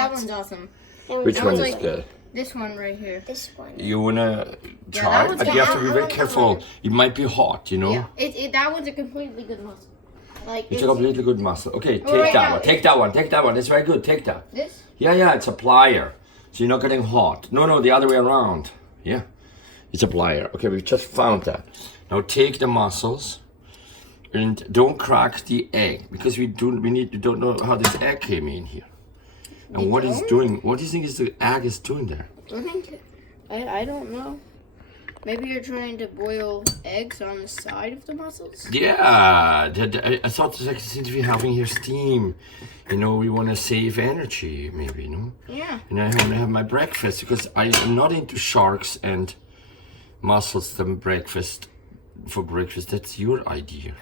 that one's awesome. Which one is like- good? This one right here. This one. You wanna Yeah, try? that one's But you good. have to be very careful. It might be hot, you know. Yeah, that one's a completely good muscle. Like It's a completely good muscle. Okay, take right that now, one. Take that one. Take that one. It's very good. Take that. this. Yeah, it's a plier. So you're not getting hot. No, the other way around. Yeah, it's a plier. Okay, we just found that. Now take the muscles and don't crack the egg because we don't know how this egg came in here. And what it's doing, what do you think is the egg is doing there? I don't know. Maybe you're trying to boil eggs on the side of the mussels? Yeah, I thought like, since we're having here steam, you know, we want to save energy, maybe, you know? Yeah. And I want to have my breakfast because I'm not into sharks and mussels for breakfast. That's your idea.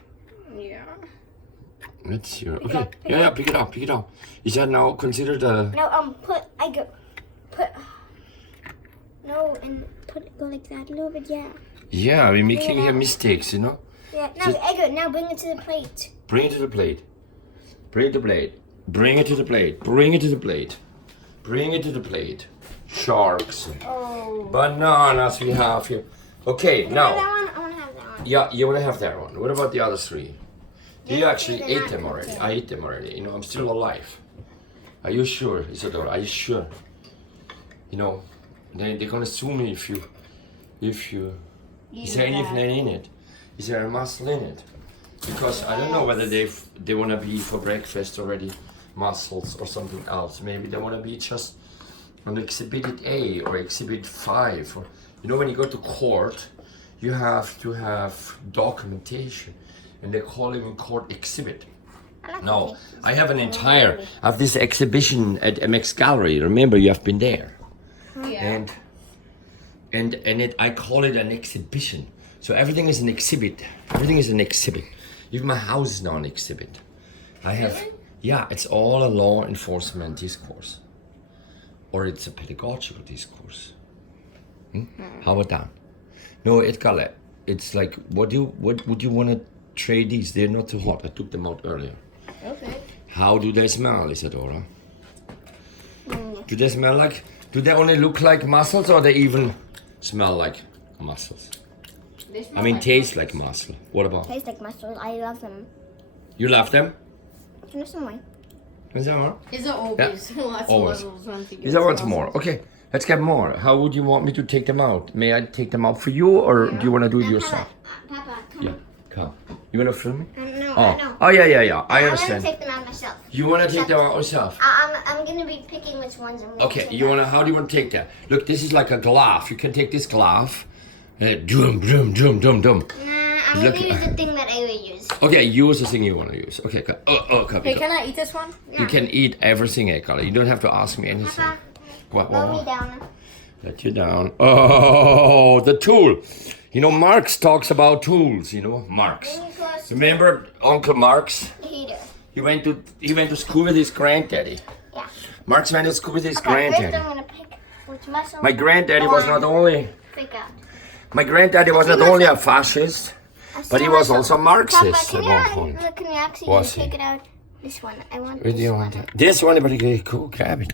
Yeah. That's your, okay. Yeah, pick it up. Is that now considered a... No, no, and go like that a little bit, yeah. Yeah, we're making here mistakes, you know? Yeah, now bring it to the plate. Bring it to the plate. Bring it to the plate. Bring it to the plate. Bring it to the plate. Bring it to the plate. Sharks. Oh. Bananas we have here. Okay, now. I want to have that one. Yeah, you want to have that one. What about the other three? You actually they're ate not them already. cooked I ate them already. You know, I'm still alive. Are you sure, Isadora? Are you sure? You know, they're gonna sue me if you. Is there anything in it? Is there a mussel in it? Because I don't know whether they wanna be for breakfast already mussels or something else. Maybe they wanna be just on Exhibit A or Exhibit 5. Or, you know, when you go to court, you have to have documentation, and they call it in court exhibit. No, I have this exhibition at MX Gallery. Remember, you have been there. Yeah. And I call it an exhibition. So everything is an exhibit. Everything is an exhibit. Even my house is now an exhibit. I have, Really? yeah, it's all a law enforcement discourse, or it's a pedagogical discourse. How about that? No, it's like, what would you want to trade these? They're not too hot. I took them out earlier. Okay. How do they smell, Isadora? Do they smell like? Do they only look like mussels, or they even smell like mussels? They smell I mean, like taste mussels. like mussel. What about? Tastes like mushrooms. I love them. You love them? In some way. Is that more? Is it always lots Always. of levels once you get Is that what's mussels? more? Okay, let's get more. How would you want me to take them out? May I take them out for you, or do you want to do it yourself? Papa, come. Yeah, come. You want to film me? No, Oh, no. oh yeah. I I'm gonna understand. take them out myself. You want to take them out yourself? I'm gonna be picking which ones I'm gonna Okay, take you out. wanna? How do you want to take that? Look, this is like a glove. You can take this glove. Drum. I'm Look- gonna use the thing that I would use. Okay, use the thing you want to use. Okay, go. Copy. Hey, can I eat this one? You can eat everything, Ekala. You don't have to ask me anything. Papa, What? roll me down. Let you down. Oh, the tool. You know, Marx talks about tools. You know, Marx. Bring me close. Remember Uncle Marx? The heater. He went to school with his granddaddy. Yeah. Marx went to school with his Okay, first granddaddy. I'm gonna pick which muscle. My granddaddy was not only Pick out. a fascist, but he was also a Marxist at one point. Can you actually Was he? take it out? This one. I want Where do this you one. want that? This one, but cool. Grab it.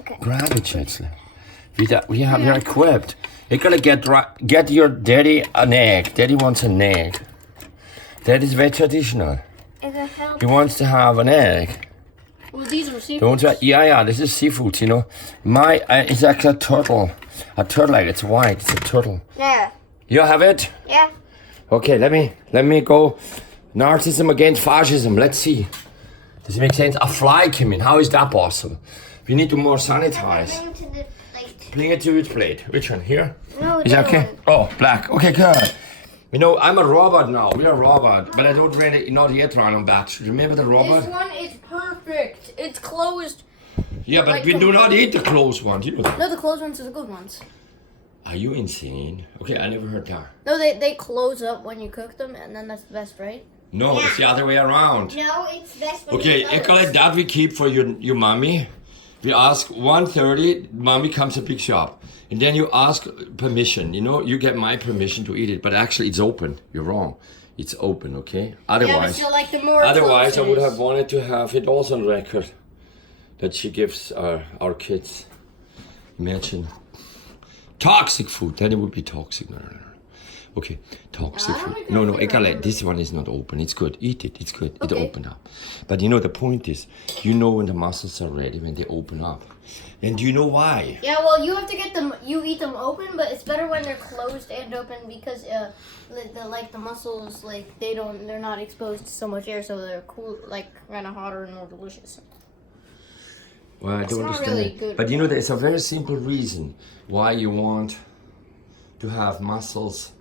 Okay. Grab it, Schätzle. We're equipped. You're gonna get your daddy an egg. Daddy wants an egg. That is very traditional. Is it help? He wants to have an egg. Well, these are He seafood. wants to, yeah, this is seafood, you know. It's actually a turtle. A turtle egg, it's white, it's a turtle. There. You have it? Yeah. Okay, let me go. Narcissism against fascism. Let's see. Does it make sense? A fly came in. How is that possible? We need to more sanitize. Bring it to the plate. Bring it to which plate? Which one? Here? No, Is that the okay? one. Oh, black. Okay, good. You know, I'm a robot now. We're a robot, but I don't really not yet run on that. Remember the This robot? one is perfect. It's closed. Yeah, but like we the- do not eat the closed one. You know that? No, the closed ones are the good ones. Are you insane? Okay, I never heard that. No, they close up when you cook them, and then that's the best, right? No, it's the other way around. No, it's best when Okay, you close. Ekale, that we keep for your mommy. We ask 1:30, mommy comes and picks you up. And then you ask permission. You know, you get my permission to eat it, but actually it's open. You're wrong. It's open, okay? Yeah, but Otherwise, still, like the more. otherwise I would close it have is. wanted to have it also on record that she gives our kids. Imagine toxic food. Then it would be toxic. No. Okay, toxic food. No, this one is not open. It's good. Eat it. It's good. Okay. It opened up. But you know the point is, you know when the mussels are ready when they open up. And do you know why? Yeah, well, you have to get them. You eat them open, but it's better when they're closed and open because the mussels they're not exposed to so much air, so they're cool, kind of hotter and more delicious. Well, I don't not understand really it. good. But you know, there's a very simple reason why you want to have mussels.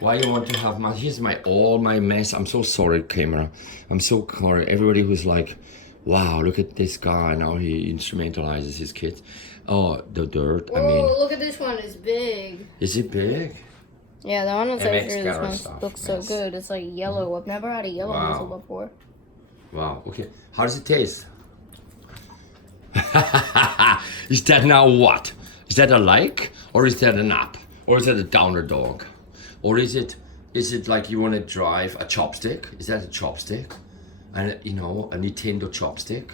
Why you want to have mussels? Here's all my mess. I'm so sorry, camera. I'm so sorry. Everybody who's like, wow, look at this guy. Now he instrumentalizes his kids. Oh, the dirt. Whoa, I mean, look at this one. It's big. is it big? Yeah, the one that's It over makes here, this carrot one stuff, looks so yes. good. It's like yellow. I've never had a yellow Wow. mussel before. Wow. Okay. How does it taste? Is that now what? Is that a like, or is that an up, or is that a downer dog, or is it like you want to drive a chopstick? Is that a chopstick? And a Nintendo chopstick?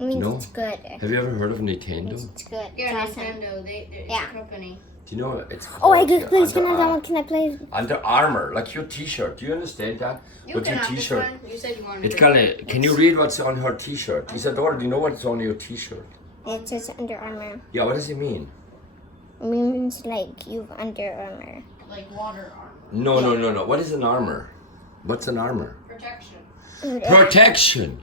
I mean, No? it's good. Have you ever heard of Nintendo? It's good. Yeah, It's awesome. Nintendo. It's Yeah. a company. Do you know it's Oh, I called, just please can I have that Under, one? Can I play? Under Armour, like your T-shirt. Do you understand that? You With can your have this T-shirt. one. You said you wanted It's it. kind of. Can you read what's on her T-shirt? Isadora, do you know what's on your T-shirt? It says Under Armour. Yeah. What does it mean? It means like you've Under Armour. Like water armor. No. What is an armor? What's an armor? Protection. Protection.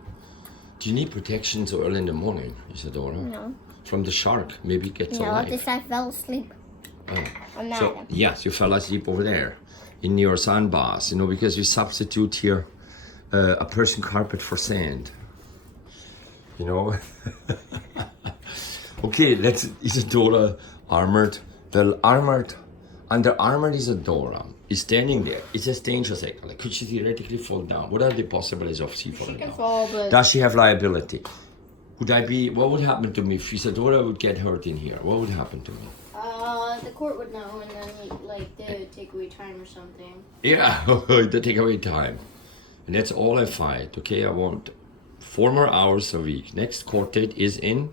Do you need protection so early in the morning, Isadora? No. From the shark, maybe it gets No, alive. this I fell asleep. Oh. I'm not. So yes, you fell asleep over there in your sandbars, because we substitute here a Persian carpet for sand. Okay, let's Isadora armored. Well, under armored Isadora is standing there. It's a dangerous actually. Could she theoretically fall down? What are the possibilities of she She falling can down? fall, but Does she have liability? What would happen to me if Isadora would get hurt in here? What would happen to me? the court would know, and then they would take away time or something. Yeah, they take away time. And that's all I fight, okay? I want 4 more hours a week. Next court date is in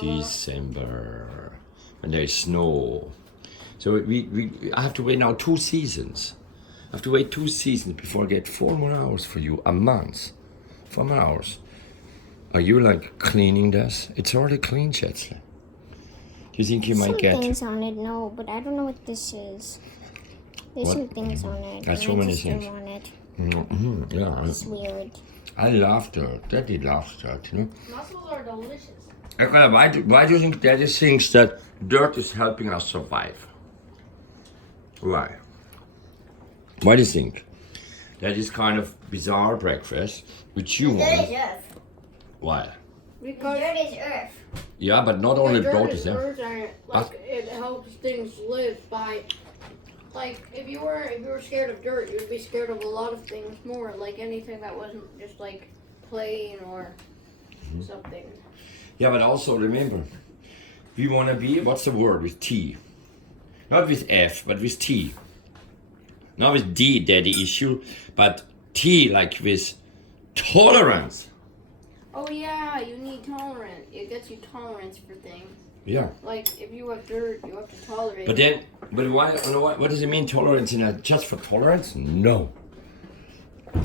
December, when there is snow. So I have to wait now 2 seasons. I have to wait 2 seasons before I get 4 more hours for you, a month. 4 more hours. Are you like cleaning this? It's already clean, Schätzle. Do you think you might Some get... things on it, no, but I don't know what this is. There's What? some things on it. That's and so I many just don't things. want it. Mm-hmm, yeah, It's weird. I love dirt. Daddy loves dirt, Mussels are delicious. Why do you think Daddy thinks that dirt is helping us survive? Why? Why do you think? That is kind of bizarre breakfast, which you want. earth. Why? Because Dirt is earth. Yeah, but not only dirt dirt is is there. earth, and it helps things live by. Like if you were scared of dirt, you'd be scared of a lot of things more. Like anything that wasn't just like plain or something. Yeah, but also remember, we want to be, what's the word with T? Not with F, but with T. Not with D, daddy issue, but T like with tolerance. Oh yeah, you need tolerance. It gets you tolerance for things. Yeah. Like if you have dirt, you have to tolerate. But then, why? What does it mean tolerance? Just for tolerance? No.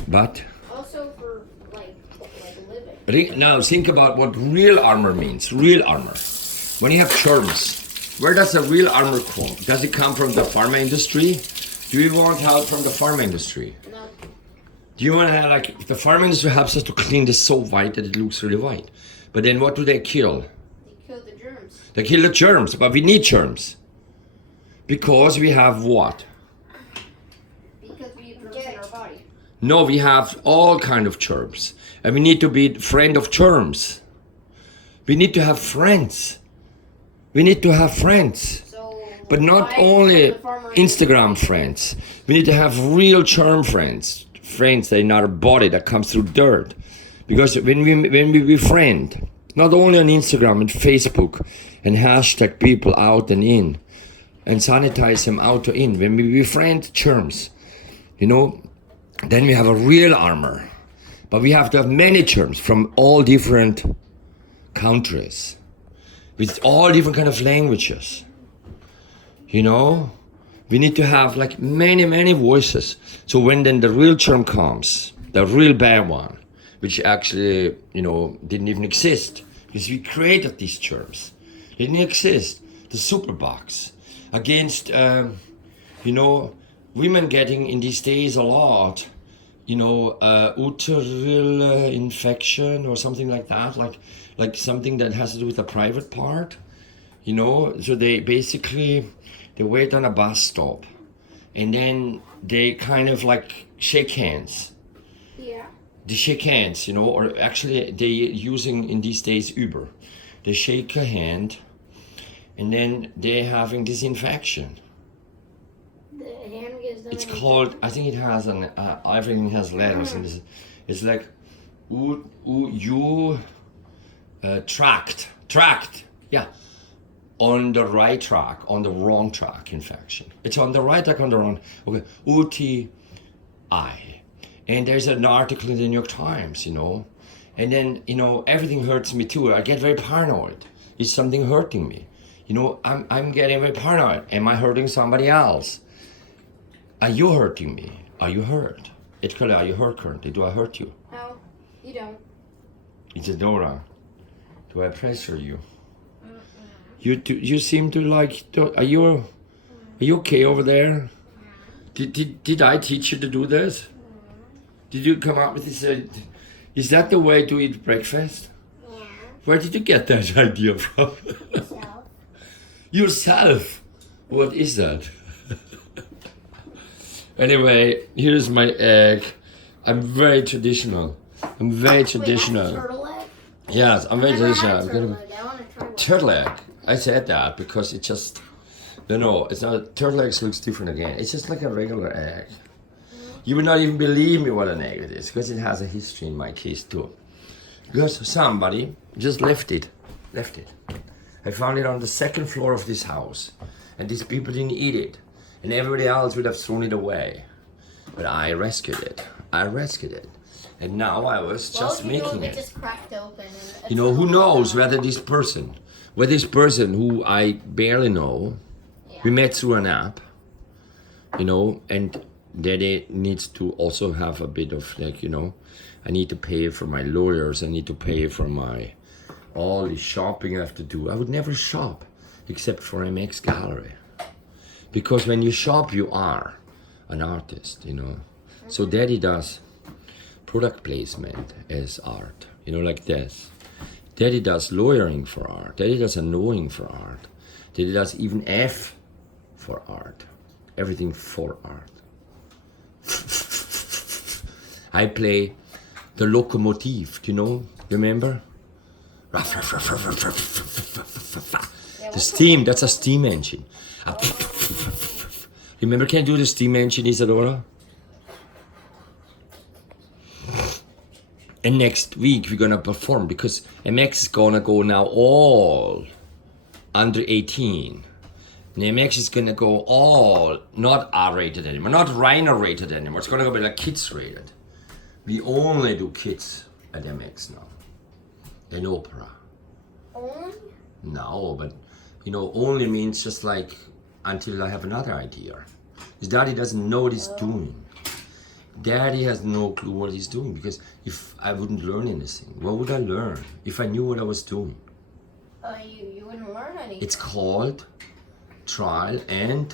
But Also for like living. now think about what real armor means. Real armor. When you have germs, where does the real armor come? Does it come from the pharma industry? Do you want help from the pharma industry? No. Do you want to like the pharma industry helps us to clean this so white that it looks really white? But then what do they kill? They kill the germs. They kill the germs, but we need germs. Because we have what? Because we have germs in our body. No, we have all kind of germs. And we need to be friend of germs. We need to have friends. We need to have friends. So But not why only the farmer Instagram friends. We need to have real germ friends. Friends that are in our body that comes through dirt. Because when we befriend, not only on Instagram and Facebook, and hashtag people out and in, and sanitize them out or in, when we befriend germs, then we have a real armor. But we have to have many terms from all different countries, with all different kind of languages. You know, we need to have like many voices. So when then the real term comes, the real bad one, which actually, you know, didn't even exist, because we created these terms. They didn't exist. The superbugs against, you know, women getting in these days a lot, you know, uterine infection or something like that, like something that has to do with the private part, you know. So they basically, they wait on a bus stop and then they kind of like shake hands. Yeah. They shake hands, you know, or actually they using in these days Uber. They shake a hand and then they're having this infection. The hand gives them. It's called, I think it has an, everything has letters and it's like, tract, yeah. On the right track, on the wrong track infection. It's on the right track, on the wrong, okay, UTI. And there's an article in the New York Times, you know. And then, you know, everything hurts me too. I get very paranoid. Is something hurting me? You know, I'm getting very paranoid. Am I hurting somebody else? Are you hurting me? Are you hurt? It's called, are you hurt currently? Do I hurt you? No, you don't. Isadora, do I pressure you? You seem to like, are you okay over there? Did I teach you to do this? Did you come up with this? Is that the way to eat breakfast? Yeah. Where did you get that idea from? Yourself. Yourself? What is that? Anyway, here's my egg. I'm very traditional. I'm very traditional. Wait, that's a turtle egg? Yes, I'm very I've never traditional. had a I'm turtle gonna- egg. I want to try one. Turtle egg. I said that because it just, no, it's not. Turtle eggs looks different again. It's just like a regular egg. You would not even believe me what an egg it is, because it has a history in my case too. Because somebody just left it. I found it on the second floor of this house, and these people didn't eat it, and everybody else would have thrown it away. But I rescued it. And now I was just making It it. just cracked open. And You know, who knows whether this person who I barely know, we met through an app, you know, and Daddy needs to also have a bit of like, you know, I need to pay for my lawyers, I need to pay for my, all the shopping I have to do. I would never shop except for MX Gallery. Because when you shop, you are an artist, you know. So Daddy does product placement as art, you know, like this. Daddy does lawyering for art. Daddy does knowing for art. Daddy does even F for art. Everything for art. I play the locomotive, do you know? Remember? The steam, that's a steam engine. Remember, can you do the steam engine, Isadora? And next week we're gonna perform because MX is gonna go now all under 18. And MX is gonna go all not R-rated anymore, not Reiner rated anymore. It's gonna go be like kids rated. We only do kids at MX now. In opera. Only? No, but you know, only means just like until I have another idea. His daddy doesn't know what he's doing. Daddy has no clue what he's doing because if I wouldn't learn anything, what would I learn if I knew what I was doing? You wouldn't learn anything. It's called trial and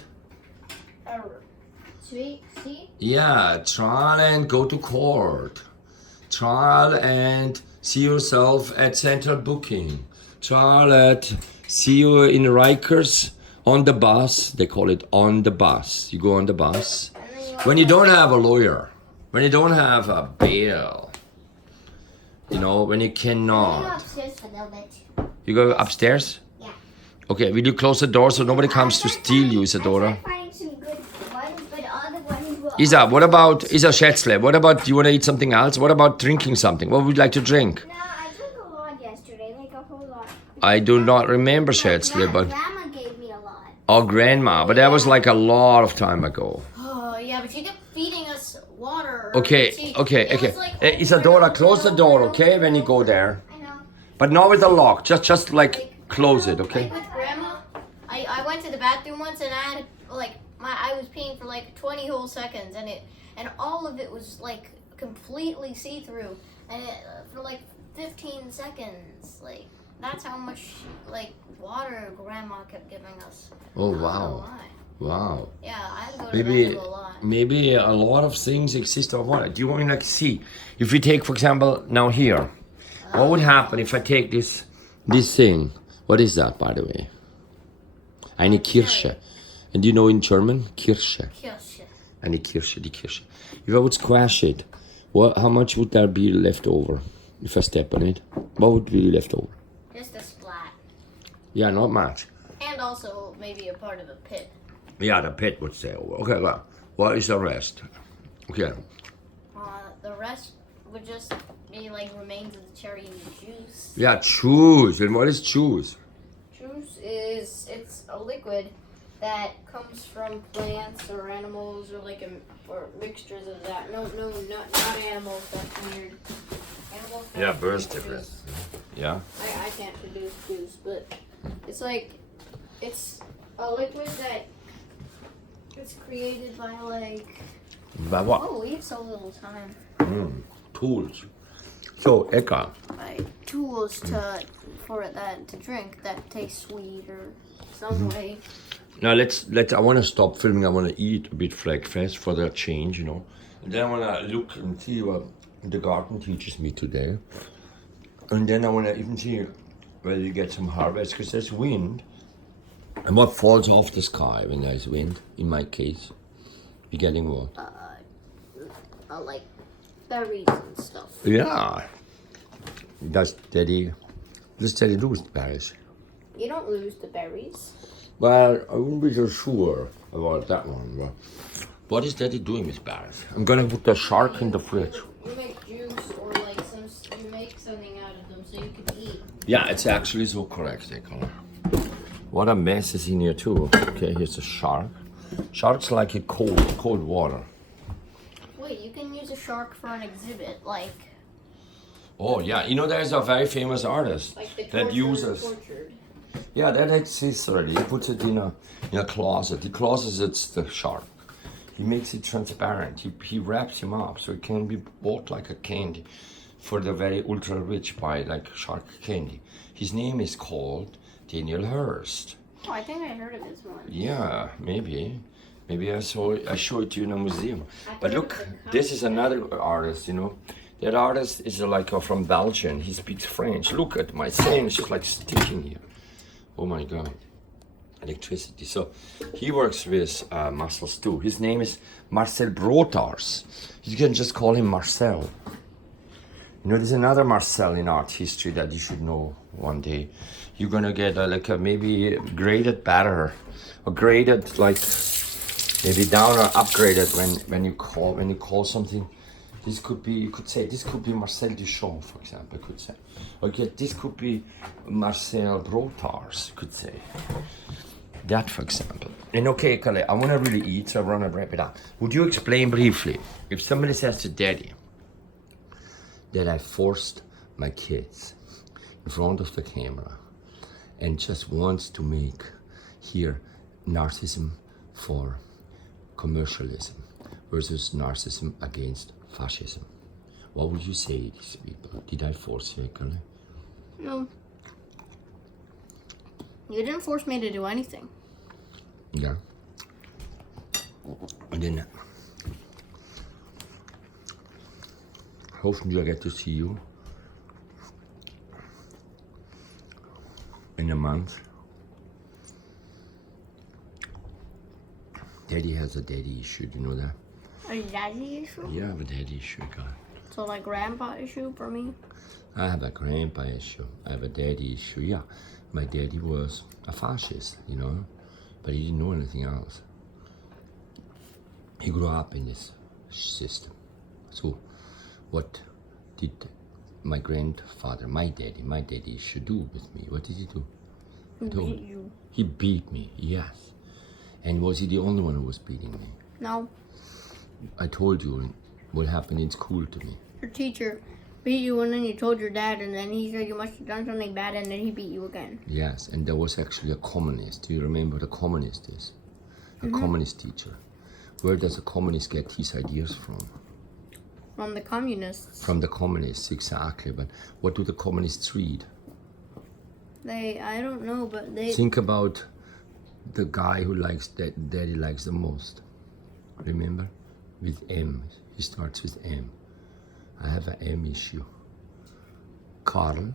error. See? yeah, trial and go to court. Trial and see yourself at central booking. Trial at see you in Rikers on the bus. They call it on the bus. You go on the bus. When you don't have a lawyer, when you don't have a bail, you know, when you Go cannot. upstairs for a little bit. You go upstairs? Yeah. Okay, will you close the door so nobody comes to steal you, I Isadora? tried finding some good ones, but all the ones were Isa, what about, Isa Schätzle, what about, do you want to eat something else? What about drinking something? What would you like to drink? No, I took a lot yesterday, like a whole lot. I do not remember Schätzle, but, Grandma gave me a lot. oh, grandma, but that was like a lot of time ago. Oh, yeah, but you kept feeding us water Okay, See, okay, it okay. was like Isadora, close the door, okay, when you go there. I know. But not with the lock. Just like close it, okay? Like with grandma, I went to the bathroom once and I had like I was peeing for like 20 whole seconds and all of it was like completely see through and for like 15 seconds like that's how much like water grandma kept giving us. Oh I don't know wow, why. wow. Yeah, I had to go to Maybe the bathroom a lot. maybe a lot of things exist of water. Do you want to like see? If we take, for example, now here, what would happen if I take this thing? What is that, by the way? Eine Kirsche. And do you know in German? Kirsche. Kirsche. Eine Kirsche, die Kirsche. If I would squash it, how much would there be left over? If I step on it, what would be left over? Just a splat. Yeah, not much. And also maybe a part of a pit. Yeah, the pit would stay over. Okay, well, what is the rest? Okay. The rest would just be like remains of the cherry juice. Yeah, juice. And what is juice? Juice it's a liquid that comes from plants or animals or like or mixtures of that. No, not animals. That's weird. Animals. Yeah, can't birds produce different. juice. Yeah. I can't produce juice, but it's like it's a liquid that it's created by like. By what? Oh, we have so little time. Tools. So, Eka. By tools to drink that taste sweet or some way. Now I want to stop filming. I want to eat a bit breakfast for the change, you know. And then I want to look and see what the garden teaches me today. And then I want to even see whether you get some harvest because there's wind. And what falls off the sky when there's wind, in my case, you're getting what? Like berries and stuff. Yeah. Does Daddy lose berries? You don't lose the berries. Well, I wouldn't be so sure about that one. But what is Daddy doing with berries? I'm gonna put the shark in the fridge. You make juice or like you make something out of them so you can eat. Yeah, it's actually so correct, Nicola. What a mess is in here too. Okay, here's a shark. Sharks like it cold water. Wait, you can use a shark for an exhibit, like Oh yeah, you know there's a very famous artist the that uses. tortured. Yeah, that exists already. He puts it in a closet. He closets the shark. He makes it transparent. He wraps him up so it can be bought like a candy for the very ultra rich buy like shark candy. His name is called Daniel Hurst. Oh, I think I heard of this one. Yeah, maybe. Maybe I show it to you in a museum. I But heard look, of the this is another artist, you know. That artist is like from Belgium. He speaks French. Look at my thing, it's just like sticking here. Oh my God. Electricity. So he works with mussels too. His name is Marcel Brotars. You can just call him Marcel. You know, there's another Marcel in art history that you should know one day. You're gonna get a maybe graded better, or graded like maybe down or upgraded when you call something. This could be, you could say, this could be Marcel Duchamp, for example, I could say. Okay, this could be Marcel Brotars, you could say. That, for example. And okay, Kale, I want to really eat, so I want to wrap it up. Would you explain briefly, if somebody says to Daddy that I forced my kids in front of the camera and just wants to make here narcissism for commercialism versus narcissism against fascism. What would you say to these people? Did I force you, Ekale? No. You didn't force me to do anything. Yeah. And then hopefully I get to see you in a month. Daddy has a daddy issue, do you know that? A daddy issue? Yeah, I have a daddy issue, guy. So like grandpa issue for me? I have a grandpa issue. I have a daddy issue, yeah. My daddy was a fascist, you know, but he didn't know anything else. He grew up in this system. So what did my grandfather, my daddy should do with me? What did he do? Beat you. He beat me, yes. And was he the only one who was beating me? No. I told you what happened in school to me. Your teacher beat you and then you told your dad and then he said you must have done something bad and then he beat you again. Yes, and there was actually a communist. Do you remember what a communist is? A communist teacher. Where does a communist get his ideas from? From the communists. From the communists, exactly. But what do the communists read? I don't know, but they... Think about the guy who likes Daddy likes the most. Remember? With M. He starts with M. I have an M issue. Karl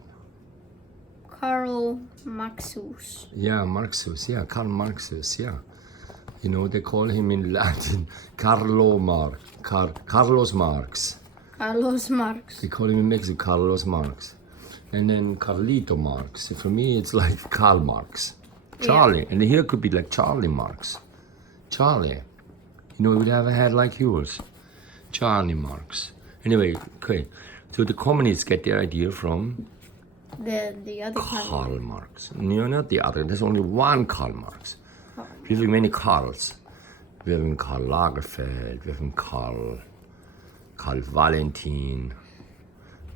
Marxus. Yeah, Marxus. Yeah, Karl Marxus. Yeah. You know, they call him in Latin Carlos Marx. Carlos Marx. They call him in Mexico Carlos Marx. And then Carlito Marx. For me, it's like Karl Marx. Charlie. Yeah. And here could be like Charlie Marx. Charlie. You know, he would have a head like yours. Charlie Marx. Anyway, okay. So the communists get their idea from the other Karl Marx. No, not the other. There's only one Karl Marx. We have many Karls. We have Karl Lagerfeld. We have Karl Valentin.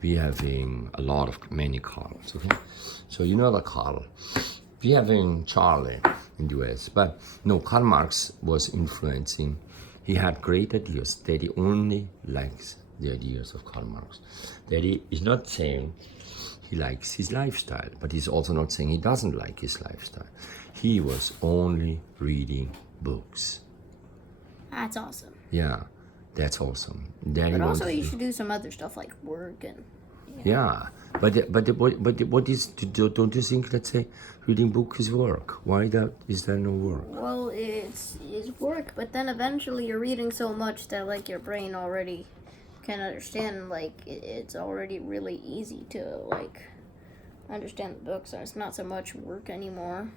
We have a lot of many Karls. Okay, so you know the Karl. We have Charlie in the U.S. But no, Karl Marx was influencing. He had great ideas. Daddy only likes the ideas of Karl Marx. Daddy is not saying he likes his lifestyle, but he's also not saying he doesn't like his lifestyle. He was only reading books. That's awesome. Yeah, that's awesome. Daddy but also you should do some other stuff like work and... Yeah, but what is, don't you think, let's say, reading books is work? Why is there no work? Well, it's work, but then eventually you're reading so much that like your brain already can understand, like it's already really easy to like understand the book, so it's not so much work anymore.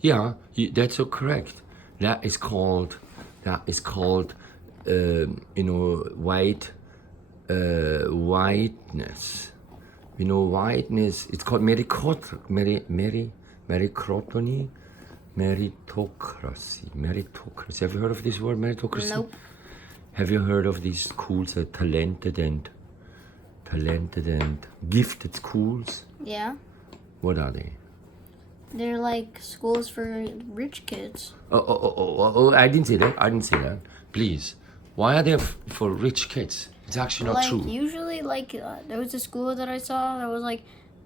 Yeah, that's so correct. That is called whiteness. You know, whiteness. It's called meritocracy. Have you heard of this word, meritocracy? Nope. Have you heard of these schools, talented and gifted schools? Yeah. What are they? They're like schools for rich kids. Oh, I didn't say that. Please. Why are they for rich kids? It's actually not true. Usually, there was a school that I saw that was like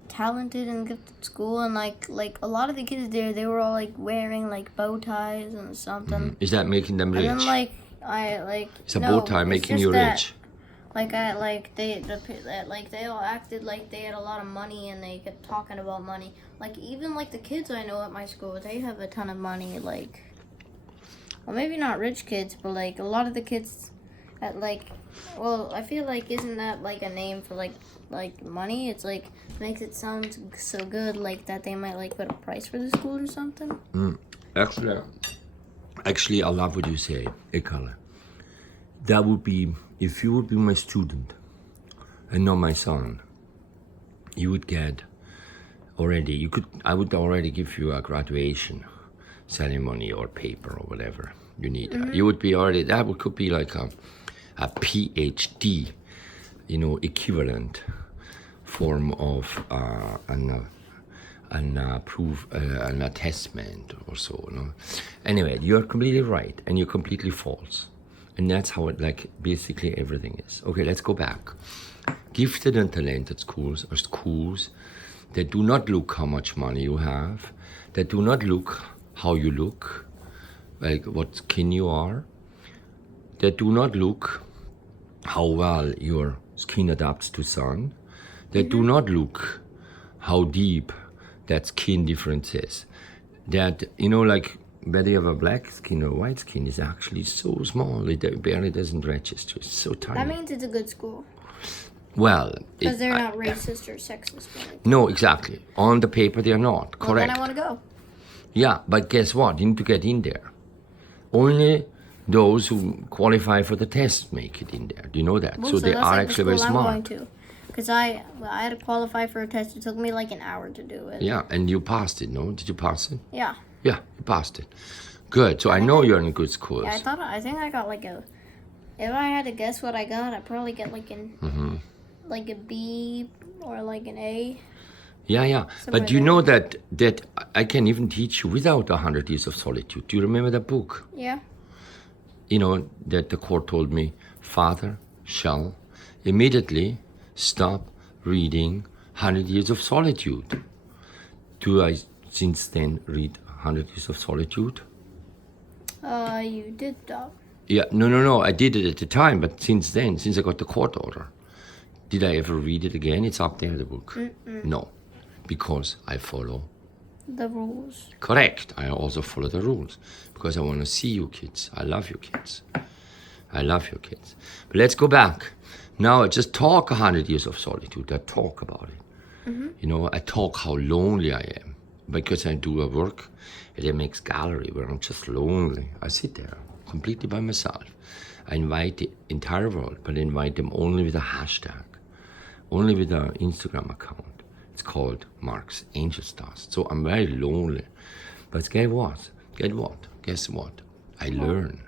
talented and gifted school, and like a lot of the kids there, they were all like wearing like bow ties and something. Mm-hmm. Is that making them rich? And then Is a bow tie making you rich? They all acted like they had a lot of money and they kept talking about money. Like even like the kids I know at my school, they have a ton of money. Like, well, maybe not rich kids, but like a lot of the kids at I feel like isn't that like a name for like money? It's like makes it sound so good, like that they might like put a price for the school or something. Actually, I love what you say, Ekala. That would be, if you would be my student and not my son, you would get already, I would already give you a graduation ceremony or paper or whatever you need. Mm-hmm. You would be already, could be like a PhD, equivalent form of an attestment or so. No? Anyway, you're completely right and you're completely false. And that's how basically everything is. Okay, let's go back. Gifted and talented schools are schools that do not look how much money you have, that do not look how you look, like what skin you are, that do not look how well your skin adapts to sun, that do not look how deep that skin difference is. That, whether you have a black skin or white skin is actually so small, it barely doesn't register. It's so tiny. That means it's a good school. Well, because they're not racist or sexist. No, exactly. On the paper, they are not. Well, correct. Then I want to go. Yeah, but guess what? You need to get in there. Only those who qualify for the test make it in there. Do you know that? Well, so they are actually very smart. I'm going to. Because I had to qualify for a test. It took me like an hour to do it. Yeah, and you passed it, no? Did you pass it? Yeah. Yeah, you passed it. Good. So I know you're in a good school. Yeah, I think I got like a If I had to guess what I got, I'd probably get like Mm-hmm. like a B or like an A. Yeah. But do you know that I can even teach you without 100 Years of Solitude? Do you remember that book? Yeah. You know, that the court told me, father shall immediately stop reading 100 Years of Solitude. Do I since then read 100 Years of Solitude? You did that. Yeah, no, I did it at the time, but since then, since I got the court order, did I ever read it again? It's up there, the book. No, because I follow. The rules. Correct, I also follow the rules, because I want to see you kids. I love you kids. I love you kids. But let's go back. Now I just talk 100 Years of Solitude. I talk about it. You know, I talk how lonely I am, because I do a work at MX Gallery where I'm just lonely. I sit there completely by myself. I invite the entire world, but I invite them only with a hashtag, only with an Instagram account. It's called Mark's Angels Dust. So I'm very lonely. But guess what? I learn.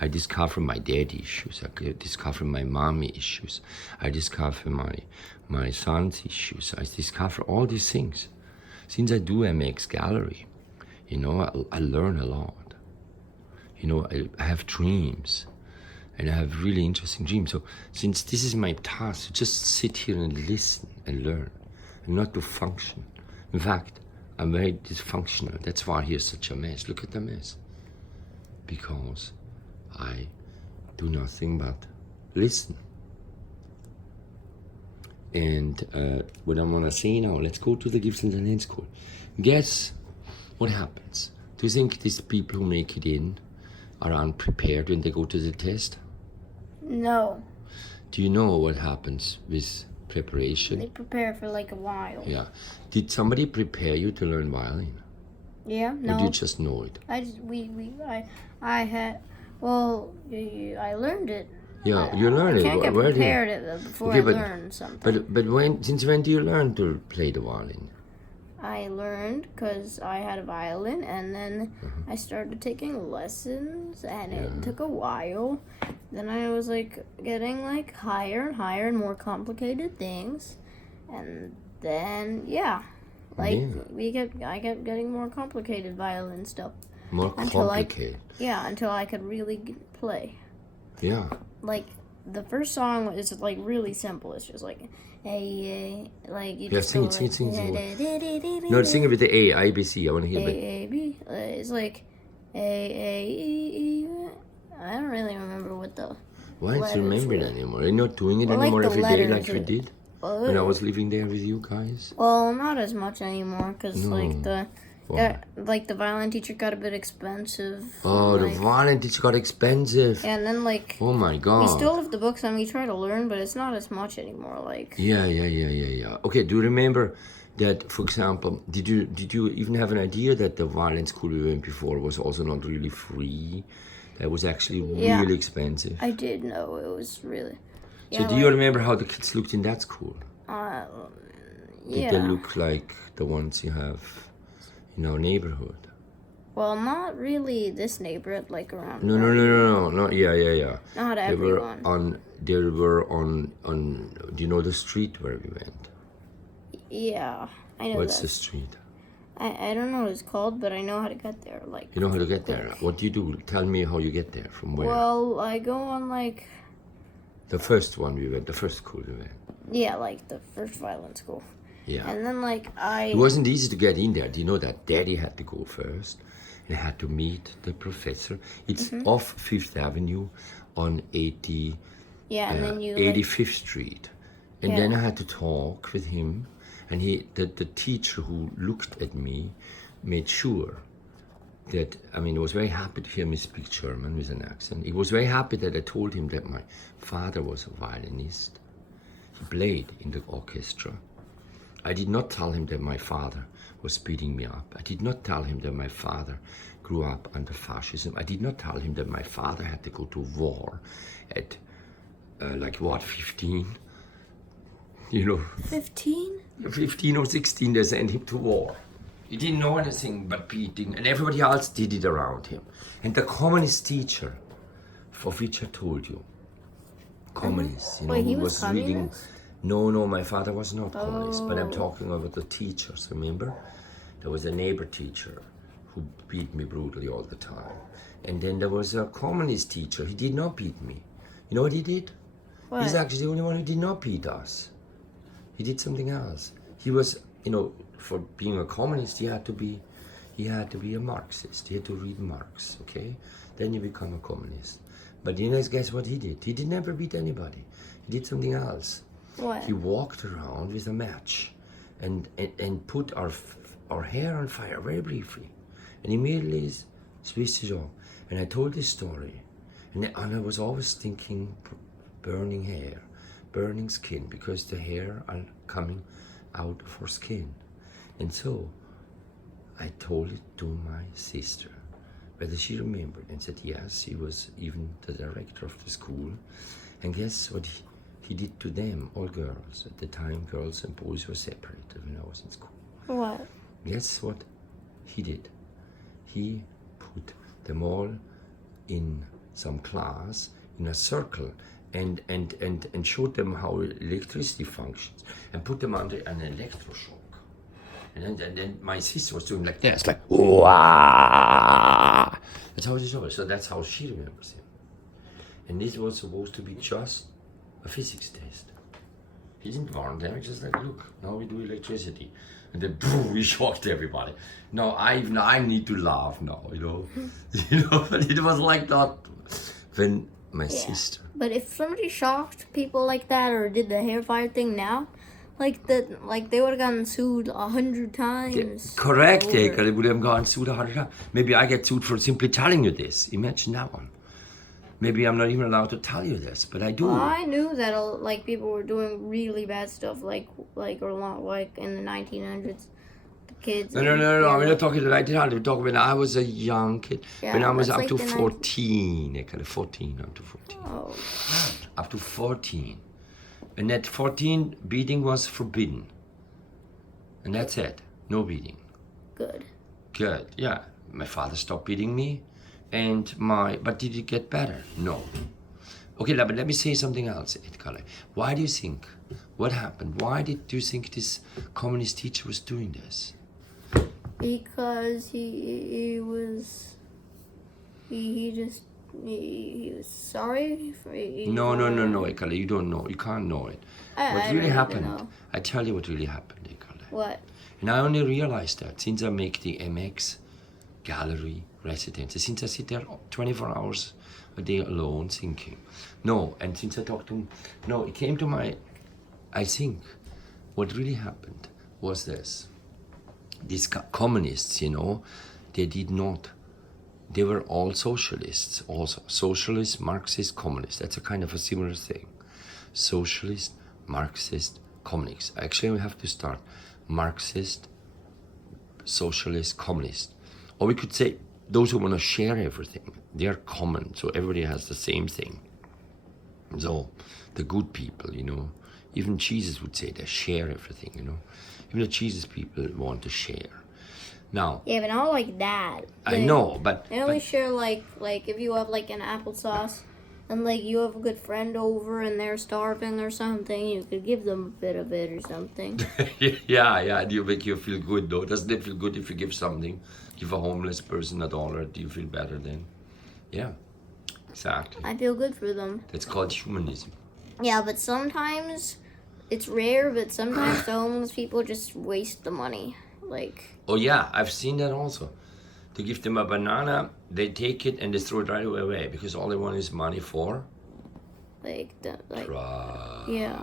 I discover my daddy issues. I discover my mommy issues. I discover my son's issues. I discover all these things. Since I do MX Gallery, you know, I learn a lot. You know, I have dreams, and I have really interesting dreams. So since this is my task, to just sit here and listen and learn, and not to function. In fact, I'm very dysfunctional. That's why here's such a mess. Look at the mess. Because I do nothing but listen. And what I want to say now, let's go to the Gifts and Talent School. Guess what happens? Do you think these people who make it in are unprepared when they go to the test? No. Do you know what happens with preparation? They prepare for like a while. Yeah. Did somebody prepare you to learn violin? Yeah. No. Or do you just know it? I learned it. Yeah, you learned it. I can't get Where did you- prepared it before Okay, I but- learn something. But since when do you learn to play the violin? I learned because I had a violin, and then I started taking lessons, and it took a while. Then I was like getting like higher and higher and more complicated things, and then I kept getting more complicated violin stuff. More Until complicated. until I could really play. Yeah. Like the first song is like really simple. It's just like hey, like you just sing go it, like, sing it. No, sing it with the A, I, B, C. I want to hear it. A, B. It's like A, E, E. I don't really remember what the. Why don't letters you remember it were. anymore? Are you not doing it Well, like anymore the every day letters like you of- did when I was living there with you guys? Well, not as much anymore because No. like Why? the violin teacher got a bit expensive. Oh, the like, violin teacher got expensive. and then like Oh my god. we still have the books and we try to learn, but it's not as much anymore. Like Yeah. Okay, do you remember that, for example, did you even have an idea that the violin school we went before was also not really free? That was actually Yeah. really expensive. I did know it was really. So do you remember how the kids looked in that school? Did they Yeah. look like the ones you have in our neighborhood? Well, not really this neighborhood, like around. No, not yeah. Not They were everyone. on do you know the street where we went? Yeah, I know What's that. the street? I don't know what it's called, but I know how to get there. Like. You know how to get there. What do you do? Tell me how you get there. From where? Well, I go on like. The first one we went, the first school we went. Yeah, like the first violin school. Yeah. And then like It wasn't easy to get in there. Do you know that? Daddy had to go first and had to meet the professor. It's off Fifth Avenue on 80, Yeah, and then you 85th Street. And Yeah. then I had to talk with him. And the teacher who looked at me made sure that, I mean, he was very happy to hear me speak German with an accent. He was very happy that I told him that my father was a violinist. He played in the orchestra. I did not tell him that my father was beating me up. I did not tell him that my father grew up under fascism. I did not tell him that my father had to go to war at, 15? You know, 15. 15 or 16, they sent him to war. He didn't know anything but beating, and everybody else did it around him. And the communist teacher of which I told you. Communists, you know, Wait, he who was reading. communist? No, my father was not communist, but I'm Oh. talking about the teachers, remember? There was a neighbor teacher who beat me brutally all the time. And then there was a communist teacher, he did not beat me. You know what he did? What? He's actually the only one who did not beat us. He did something else. He was, you know, for being a communist, he had to be a Marxist. He had to read Marx, okay? Then you become a communist. But you know, guess what he did? He did never beat anybody. He did something else. What? He walked around with a match and put our hair on fire very briefly. And immediately switched it off. And I told this story. And I was always thinking burning hair, burning skin, because the hair are coming out of her skin. And so I told it to my sister, whether she remembered, and said yes, he was even the director of the school. And guess what he did to them, all girls. At the time, girls and boys were separated when I was in school. What? Guess what he did? He put them all in some class, in a circle, and showed them how electricity functions, and put them under an electroshock. And then my sister was doing like this, like, wah! That's how she was. So that's how she remembers him. And this was supposed to be just a physics test. He didn't warn them, just like, look, now we do electricity. And then, boom, we shocked everybody. No, I need to laugh now, you know. But it was like that when my sister. But if somebody shocked people like that or did the hair fire thing now, they would have gotten sued 100 times. Correct, over. they would have gotten sued 100 times. Maybe I get sued for simply telling you this. Imagine that one. Maybe I'm not even allowed to tell you this, but I do. Well, I knew that people were doing really bad stuff, like in the 1900s, the kids. No. We're not talking the 1900s. We're talking when I was a young kid. Yeah, when I was that's up like to the 14. Up to 14. Oh. Up to 14. And at 14, beating was forbidden. And that's it. No beating. Good. Good, yeah. My father stopped beating me. But did it get better? No. Okay, but let me say something else, Edgar. Why do you think? What happened? Why did you think this communist teacher was doing this? Because he was sorry for. No, Edgar. You don't know. You can't know it. What really happened? I tell you what really happened, Edgar. What? And I only realized that since I make the MX gallery residency, since I sit there 24 hours a day alone thinking. No, and since I talked to him, no, it came to I think what really happened was this. These communists, you know, they were all socialists also. Socialist, Marxist, communist. That's a kind of a similar thing. Socialist, Marxist, communist. Actually, we have to start Marxist, socialist, communist. Or we could say those who want to share everything. They are common, so everybody has the same thing. So the good people, you know, even Jesus would say they share everything, you know. Even the Jesus people want to share. Now. Yeah, but not like that. I know, but they only share like if you have like an applesauce, and like you have a good friend over and they're starving or something, you could give them a bit of it or something. yeah. Do you make you feel good though? Doesn't it feel good if you give something? Give a homeless person $1, do you feel better then? Yeah, exactly. I feel good for them. That's called humanism. Yeah, but sometimes it's rare, but sometimes the homeless people just waste the money. Oh yeah, I've seen that also. To give them a banana, they take it and they throw it right away because all they want is money for drugs. Yeah.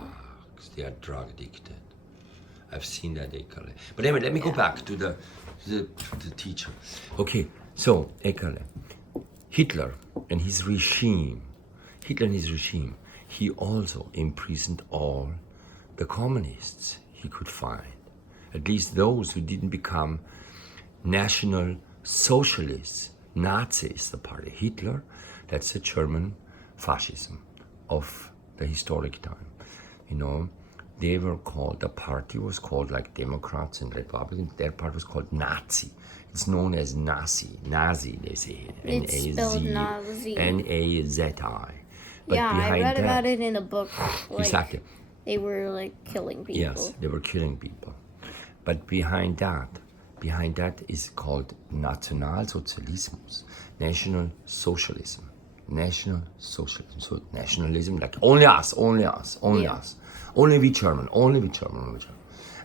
They are drug addicted. I've seen that, Ekale. But anyway, let me go back to the teacher. Okay, so Ekale, Hitler and his regime, he also imprisoned all the communists he could find. At least those who didn't become National Socialists, Nazis, the party. Hitler, that's the German fascism of the historic time. You know, they were called, the party was called like Democrats and Republicans, their party was called Nazi. It's known as Nazi, they say it. It's spelled Nazi. N-A-Z-I. But Yeah, I behind read that, about it in a book. Like, exactly. they were like killing people. Yes, they were killing people. But behind that is called Nationalsozialismus, National Socialism. National Socialism. So nationalism, like only us. Only we German.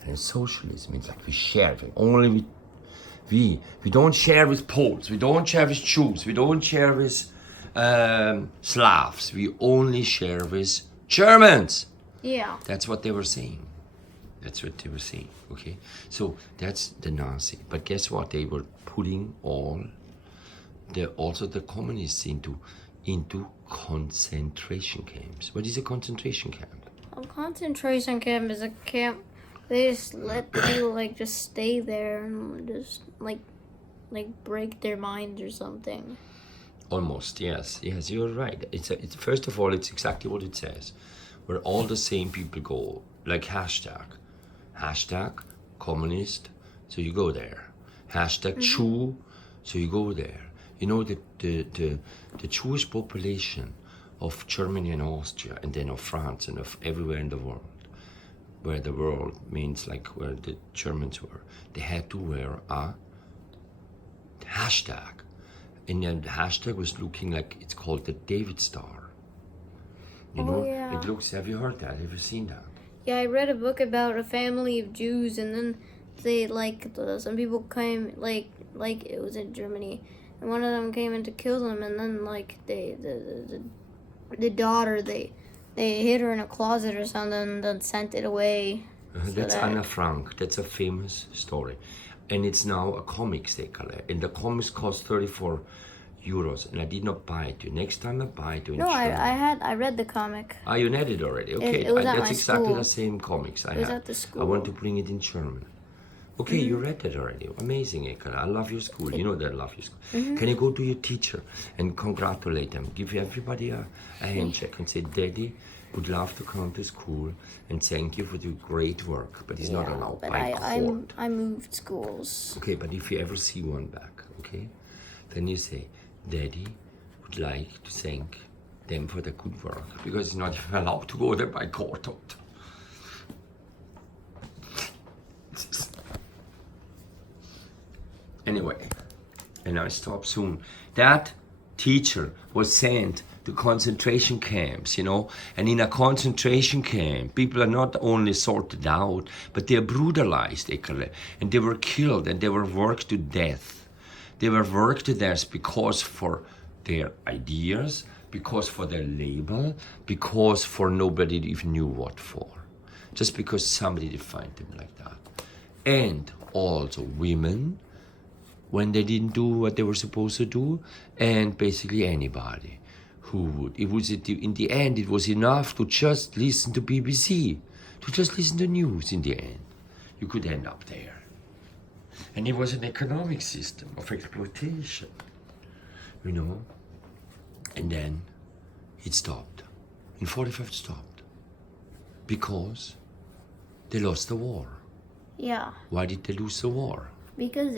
And socialism means like we share it. Only we don't share with Poles. We don't share with Jews. We don't share with Slavs. We only share with Germans. Yeah. That's what they were saying. Okay? So that's the Nazi. But guess what? They were putting also the communists into concentration camps. What is a concentration camp? A concentration camp is a camp. They just let people like just stay there and just like break their minds or something. Almost, yes, you're right. It's first of all, it's exactly what it says, where all the same people go, like hashtag communist, so you go there. Hashtag Jew, so you go there. You know that the Jewish population of Germany and Austria, and then of France and of everywhere in the world, where the world means like where the Germans were, they had to wear a hashtag. And the hashtag was looking like, it's called the David Star. You know, yeah. It looks, have you heard that? Have you seen that? Yeah, I read a book about a family of Jews, and then they some people came like it was in Germany, and one of them came in to kill them, and then like the daughter they hid her in a closet or something, and then sent it away. That's Anna Frank. That's a famous story. And it's now a comics they collect. And the comics cost 34 euros. And I did not buy it. Next time I buy it. No, I read the comic. Ah, you read it already? Okay, it was at that's my exactly school. the same comics I It was have. at the school. I want to bring it in German. Okay, you read that already. Amazing, Ekara. I love your school. You know that I love your school. Can you go to your teacher and congratulate them? Give everybody a handshake and say, Daddy would love to come to school and thank you for the great work, but he's not allowed but by court. I moved schools. Okay, but if you ever see one back, okay, then you say, Daddy would like to thank them for the good work, because he's not even allowed to go there by court. Anyway, and I stop soon. That teacher was sent to concentration camps, you know, and in a concentration camp, people are not only sorted out, but they are brutalized, and they were killed, and they were worked to death. They were worked to death because for their ideas, because for their label, because for nobody even knew what for. Just because somebody defined them like that. And also women, when they didn't do what they were supposed to do, and basically anybody who would. In the end, it was enough to just listen to BBC, to just listen to news in the end. You could end up there. And it was an economic system of exploitation, you know. And then it stopped. In 45 it stopped. Because they lost the war. Yeah. Why did they lose the war? Because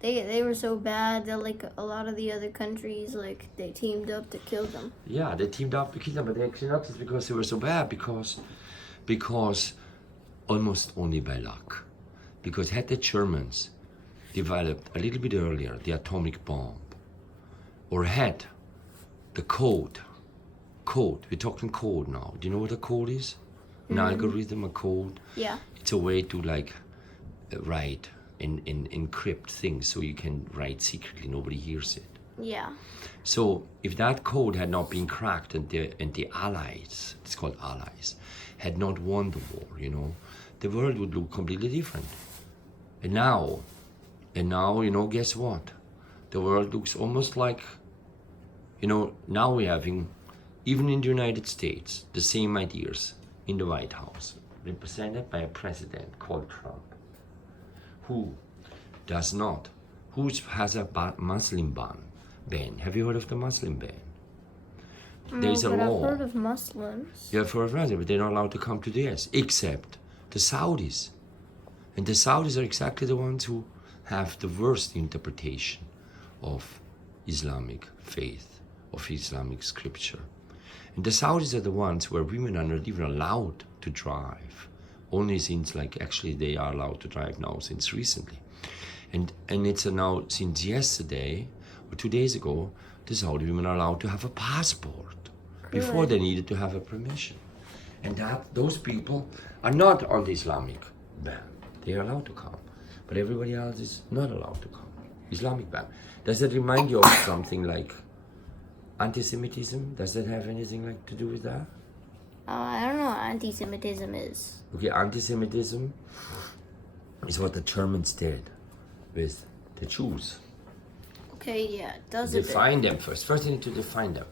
they were so bad that like a lot of the other countries like they teamed up to kill them. Yeah, they teamed up to kill them, but they actually not just because they were so bad, because almost only by luck. Because had the Germans developed a little bit earlier the atomic bomb, or had the code, we're talking code now. Do you know what a code is? An algorithm, a code? Yeah. It's a way to like write and encrypt things so you can write secretly, nobody hears it. Yeah. So if that code had not been cracked and the allies, it's called allies, had not won the war, you know, the world would look completely different. And now, you know, guess what? The world looks almost like, you know, now we're having, even in the United States, the same ideas in the White House, represented by a president called Trump, who has a Muslim ban. Have you heard of the Muslim ban? There is a but law. I've heard of Muslims. You have heard of Muslims, but they're not allowed to come to the US, except the Saudis. And the Saudis are exactly the ones who have the worst interpretation of Islamic faith, of Islamic scripture. And the Saudis are the ones where women are not even allowed to drive. Only since, like, actually they are allowed to drive now since recently. And it's now since yesterday or 2 days ago, the Saudi women are allowed to have a passport. Before they needed to have a permission. And those people are not on the Islamic ban. They are allowed to come. But everybody else is not allowed to come. Islamic ban. Does that remind you of something like anti-Semitism? Does that have anything like to do with that? I don't know what anti-Semitism is. Okay, anti-Semitism is what the Germans did with the Jews. Okay, yeah, it does a bit. Define them first. First you need to define them.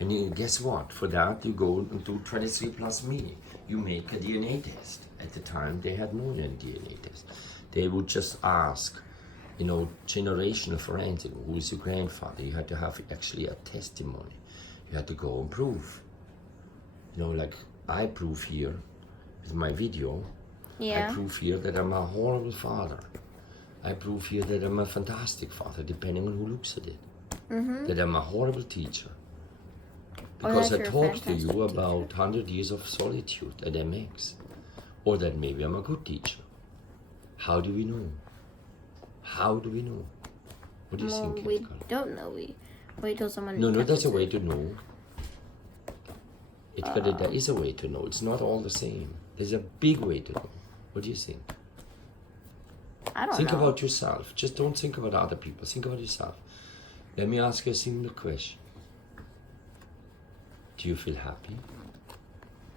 And guess what? For that you go and do 23+me. You make a DNA test. At the time they had no DNA test. They would just ask, generational forensic, who is your grandfather? You had to have actually a testimony. You had to go and prove. Like I prove here with my video. Yeah. I prove here that I'm a horrible father. I prove here that I'm a fantastic father, depending on who looks at it. Mm-hmm. That I'm a horrible teacher. Because I you're a talked to fantastic you about 100 years of solitude at MX. Or that maybe I'm a good teacher. How do we know? How do we know? What do you think? We don't know. We wait till someone. No, tests that's a it. way to know. There is a way to know. It's not all the same. There's a big way to know. What do you think? I don't Think know. about yourself. Just don't think about other people. Think about yourself. Let me ask you a simple question. Do you feel happy?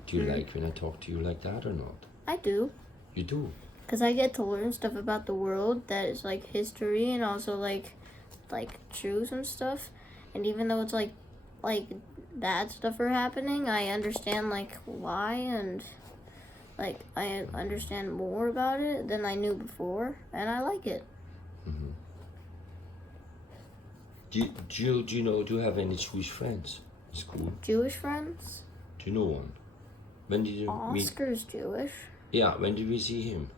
Do you like when I talk to you like that or not? I do. You do? Because I get to learn stuff about the world that is like history and also like Jews and stuff. And even though it's like bad stuff are happening, I understand like why, and like I understand more about it than I knew before, and I like it. Mm-hmm. Do you have any Jewish friends in school? Jewish friends? Do you know one? When did you meet? Oscar's Jewish. Yeah, when did we see him?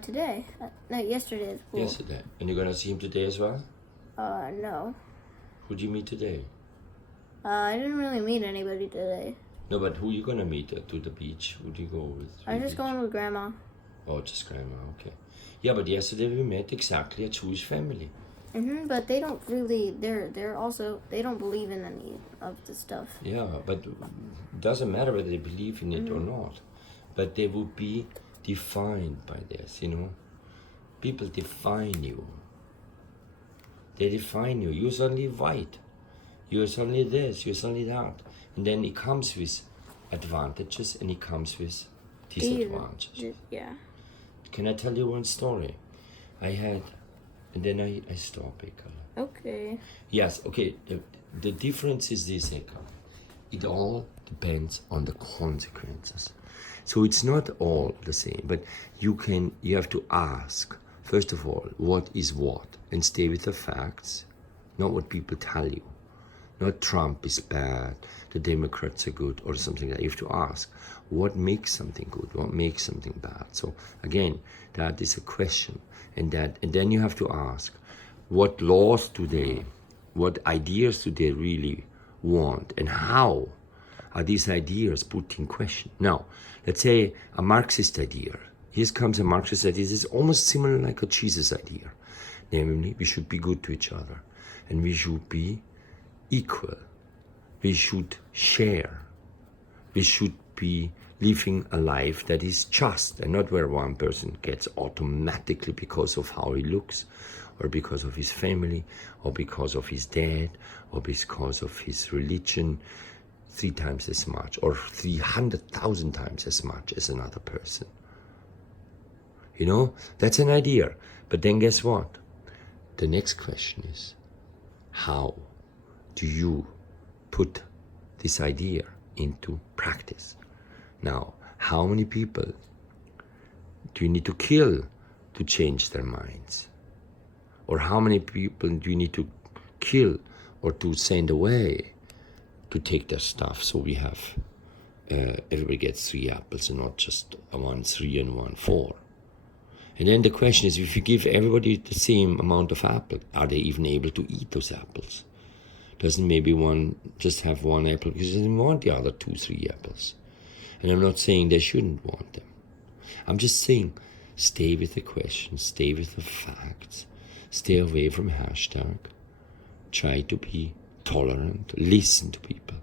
Today. No, yesterday at school. Yesterday. And you're gonna see him today as well? No. Who did you meet today? I didn't really meet anybody today. No, but who you gonna meet to the beach? Who do you go with? I'm just going with Grandma. Oh, just grandma, okay. Yeah, but yesterday we met exactly a Jewish family. But they don't really. They're also. They don't believe in any of the stuff. Yeah, but it doesn't matter whether they believe in it or not. But they will be defined by this, People define you. They define you. You're suddenly white. You're suddenly this. You're suddenly that. And then it comes with advantages and it comes with disadvantages. Yeah. Can I tell you one story? And then I stop, Eka. Okay. Yes, okay. The difference is this, Eka. It all depends on the consequences. So it's not all the same, but you have to ask, first of all, what is what, and stay with the facts, not what people tell you. Not Trump is bad, the Democrats are good, or something like that. You have to ask, what makes something good, what makes something bad? So again, that is a question, and then you have to ask, what laws what ideas do they really want, and how are these ideas put in question? Now, let's say a Marxist idea. Here comes a Marxist idea. This is almost similar like a Jesus idea. Namely, we should be good to each other. And we should be equal. We should share. We should be living a life that is just and not where one person gets automatically because of how he looks, or because of his family, or because of his dad, or because of his religion, 3 times as much or 300,000 times as much as another person. That's an idea. But then guess what? The next question is, how do you put this idea into practice? Now, how many people do you need to kill to change their minds? Or how many people do you need to kill or to send away to take their stuff. So we have everybody gets 3 apples and not just one 3 and one 4. And then the question is, if you give everybody the same amount of apple, are they even able to eat those apples? Doesn't maybe one just have 1 apple because they doesn't want the other 2, 3 apples? And I'm not saying they shouldn't want them. I'm just saying, stay with the questions, stay with the facts, stay away from hashtag, try to be tolerant, listen to people,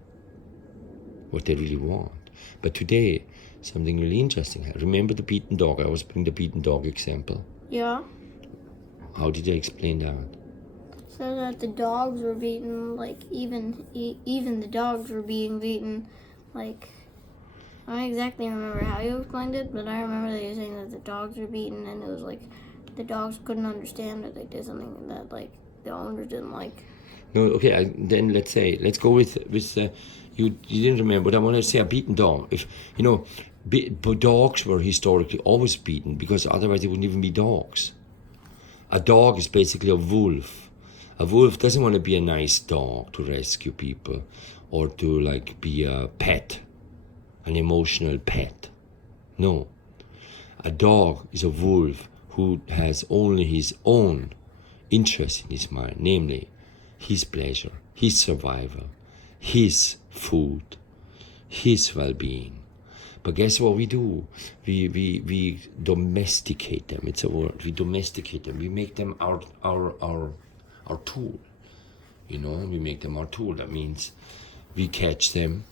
what they really want. But today, something really interesting. Remember the beaten dog? I always bring the beaten dog example. Yeah. How did I explain that? So that the dogs were beaten, like even the dogs were being beaten, like I don't exactly remember how you explained it, but I remember that you were saying that the dogs were beaten, and it was like the dogs couldn't understand that they did something that like the owners didn't like. No, okay. Then let's go with you didn't remember, but I want to say a beaten dog. If you know, dogs were historically always beaten because otherwise they wouldn't even be dogs. A dog is basically a wolf. A wolf doesn't want to be a nice dog to rescue people or to like be a pet, an emotional pet. No. A dog is a wolf who has only his own interest in his mind, namely his pleasure, his survival, his food, his well-being. But guess what we do? We domesticate them. It's a word. We domesticate them. We make them our tool. You know, we make them our tool. That means we catch them,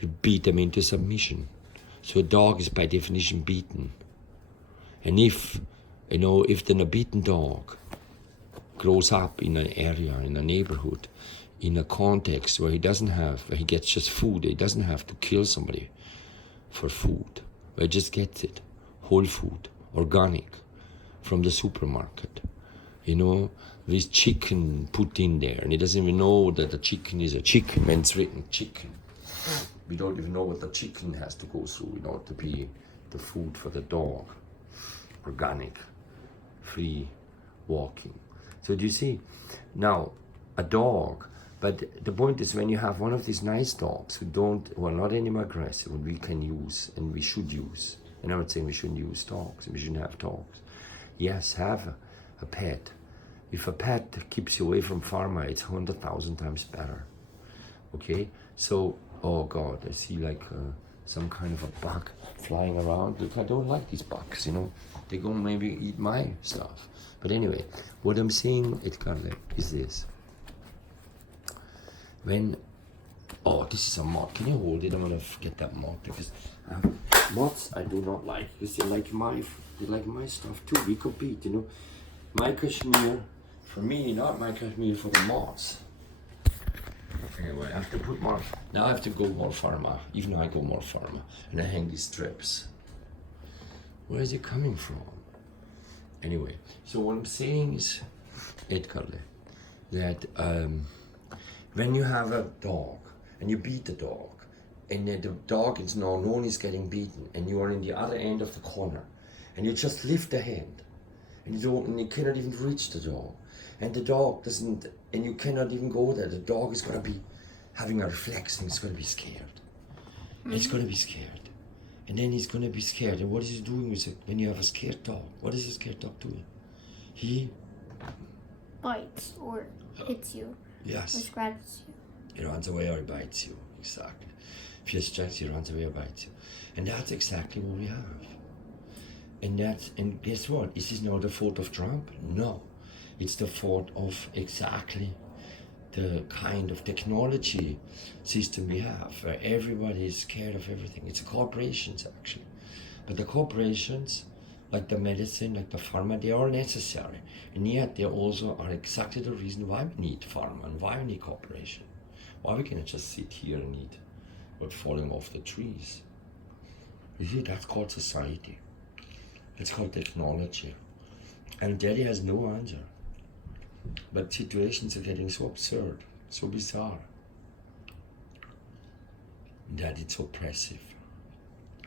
we beat them into submission. So a dog is by definition beaten. And if then a beaten dog grows up in an area, in a neighborhood, in a context where he gets just food, he doesn't have to kill somebody for food, where he just gets it, whole food, organic, from the supermarket, with chicken put in there, and he doesn't even know that the chicken is a chicken when it's written chicken. We don't even know what the chicken has to go through in order to be the food for the dog, organic, free walking. So do you see? Now, a dog, but the point is when you have one of these nice dogs who are not anymore aggressive, and we can use, and we should use, and I'm not saying we shouldn't use dogs, and we shouldn't have dogs. Yes, have a pet. If a pet keeps you away from pharma, it's 100,000 times better. Okay? So, oh God, I see like some kind of a bug flying around. Look, I don't like these bugs, They're gonna maybe eat my stuff. But anyway, what I'm saying, Edgarle, is this. This is a moth. Can you hold it? I'm gonna get that moth because moths I do not like because they like my stuff too. We compete, My cashmere for me, not my cashmere for the moths. Anyway, I have to put more. Now I have to go more pharma. Even I go more pharma, and I hang these strips. Where is it coming from? Anyway, so what I'm saying is, Edgarle, that when you have a dog and you beat the dog, and the dog is now known is getting beaten, and you are in the other end of the corner, and you just lift the hand, and you cannot even reach the dog, and the dog doesn't, and you cannot even go there. The dog is going to be having a reflex, and it's going to be scared. Mm-hmm. It's going to be scared. And then he's going to be scared. And what is he doing with it when you have a scared dog? What is a scared dog doing? He bites or hits you. Yes. Or scratches you. He runs away or he bites you. Exactly. If you're stressed, he runs away or bites you. And that's exactly what we have. And guess what? Is this now the fault of Trump? No. It's the fault of exactly the kind of technology system we have, where everybody is scared of everything. It's corporations, actually. But the corporations, like the medicine, like the pharma, they are all necessary. And yet they also are exactly the reason why we need pharma and why we need corporation. Why we cannot just sit here and eat what's falling off the trees. You see, that's called society. It's called technology. And Daddy has no answer. But situations are getting so absurd, so bizarre, that it's oppressive.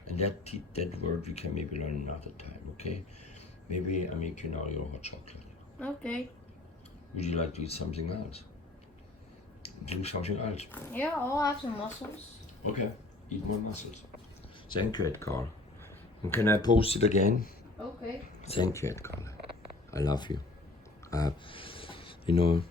And that word we can maybe learn another time, okay? Maybe I make you now your hot chocolate. Okay. Would you like to eat something else? Do something else. Yeah, I'll have some mussels. Okay. Eat more mussels. Thank you, Edgar. And can I post it again? Okay. Thank you, Edgar. I love you. You know,